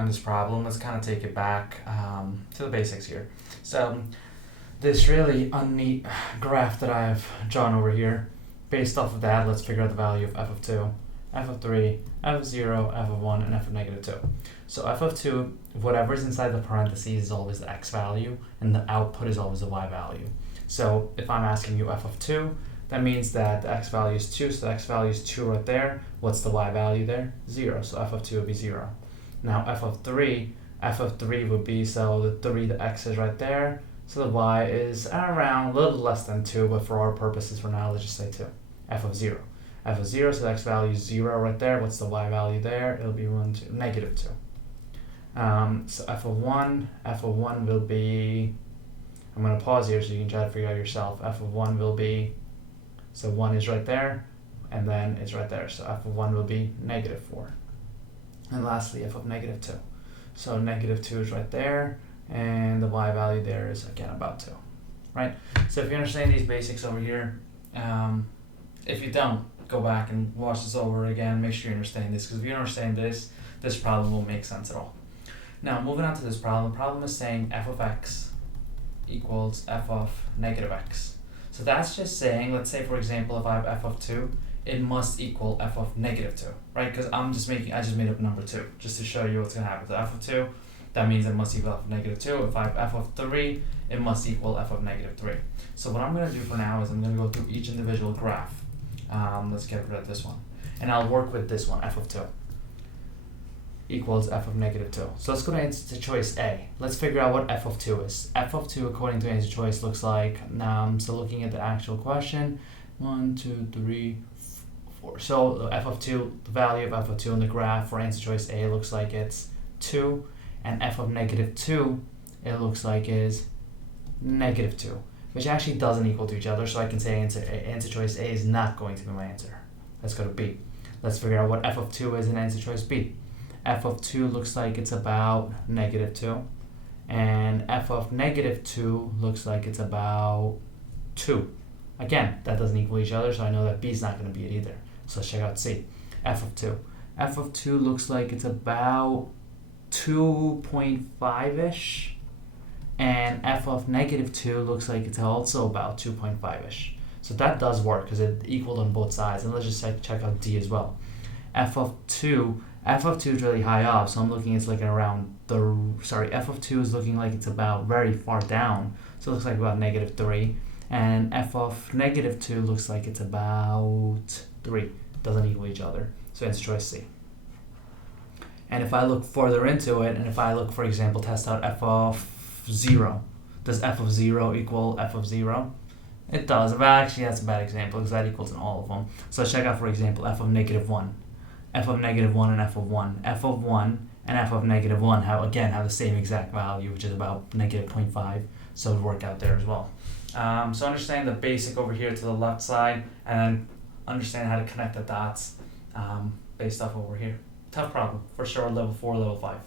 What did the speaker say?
on this problem, let's kind of take it back to the basics here. So this really unneat graph that I've drawn over here, based off of that, let's figure out the value of f of 2, f of 3, f of 0, f of 1, and f of negative 2. So f of 2, whatever's inside the parentheses is always the x value, and the output is always the y value. So if I'm asking you f of 2, that means that the x value is 2, so the x value is 2 right there. What's the y value there? 0, so f of 2 would be 0. Now f of 3 would be, so the 3, the x is right there, so the y is around a little less than 2, but for our purposes for now, let's just say 2. F of 0. F of 0, so the x value is 0 right there. What's the y value there? It'll be negative 2. So f of 1 will be, I'm going to pause here so you can try to figure out yourself. F of 1 will be, so 1 is right there, and then it's right there. So f of 1 will be negative 4. And lastly, f of negative 2. So negative 2 is right there, and the y value there is, again, about 2. Right? So if you understand these basics over here, if you don't, go back and watch this over again. Make sure you understand this, because if you understand this, this problem won't make sense at all. Now, moving on to this problem. The problem is saying f of x equals f of negative x. So that's just saying, let's say, for example, if I have f of 2, it must equal f of negative 2, right? Because I just made up number 2, just to show you what's going to happen. So f of 2, that means it must equal f of negative 2. If I have f of 3, it must equal f of negative 3. So what I'm going to do for now is I'm going to go through each individual graph. Let's get rid of this one. And I'll work with this one, f of 2 equals f of negative 2. So let's go to answer choice A. Let's figure out what f of 2 is. F of 2, according to answer choice, looks like, so looking at the actual question, 1, 2, 3, 4. So f of 2, the value of f of 2 in the graph for answer choice A looks like it's 2, and f of negative 2, it looks like is negative 2, which actually doesn't equal to each other, so I can say answer choice A is not going to be my answer. Let's go to B. Let's figure out what f of 2 is in answer choice B. F of 2 looks like it's about negative 2, and f of negative 2 looks like it's about 2. Again, that doesn't equal each other, so I know that B is not going to be it either. So let's check out C. F of 2. F of 2 looks like it's about 2.5-ish, and f of negative 2 looks like it's also about 2.5-ish. So that does work because it equaled on both sides. And let's just check out D as well. F of 2 is really high up, so I'm looking, it's like around f of 2 is looking like it's about very far down, so it looks like about negative 3, and f of negative 2 looks like it's about 3. Doesn't equal each other, so answer choice C. And if I look further into it, and if I look, for example, test out f of 0, does f of 0 equal f of 0? It does, but actually that's a bad example because that equals in all of them. So let's check out, for example, f of negative 1. F of negative 1 and f of 1. F of 1 and f of negative 1 have the same exact value, which is about negative 0.5, so it would work out there as well. So understand the basic over here to the left side, and then understand how to connect the dots based off over here. Tough problem, for sure, level 4, level 5.